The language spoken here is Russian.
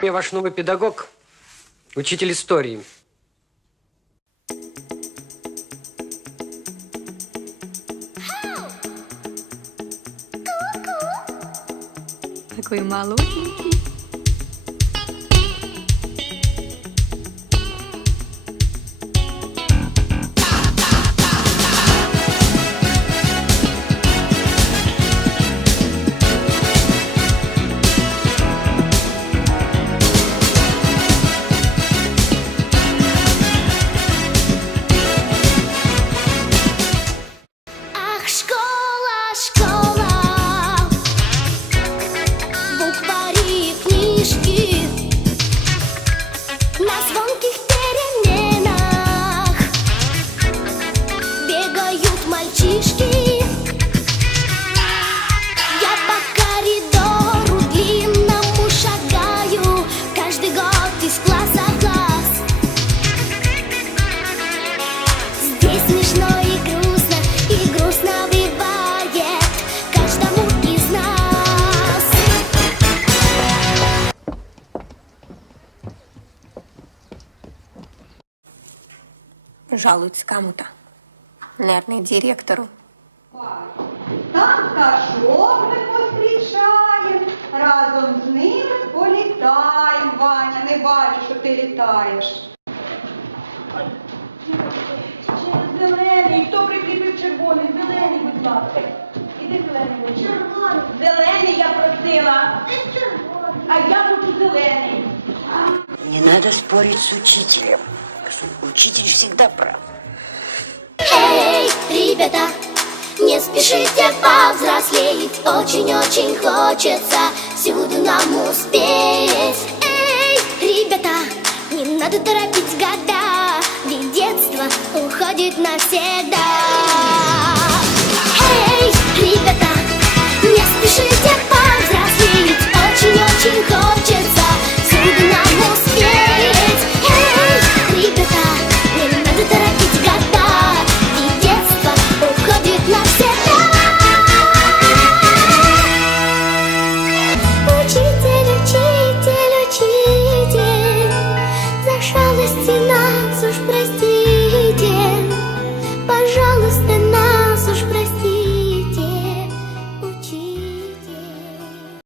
Я ваш новый педагог, учитель истории. Такой малюсенький. Из класса в класс. Здесь смешно и грустно, и грустно бывает каждому из нас. Жалуются кому-то. Наверное, директору. ти літаєш. Зелений, хто прикріпив червоний? Зелений, будь ласка. Іди зелений. Червоний. Зелений я просила. А я хочу зелений. Не надо спорить с учителем. Учитель всегда прав. Эй, ребята, не спешите повзрослеть Очень-очень хочется всюду нам успеть Эй, ребята, не надо торопить года Ведь детство уходит навсегда to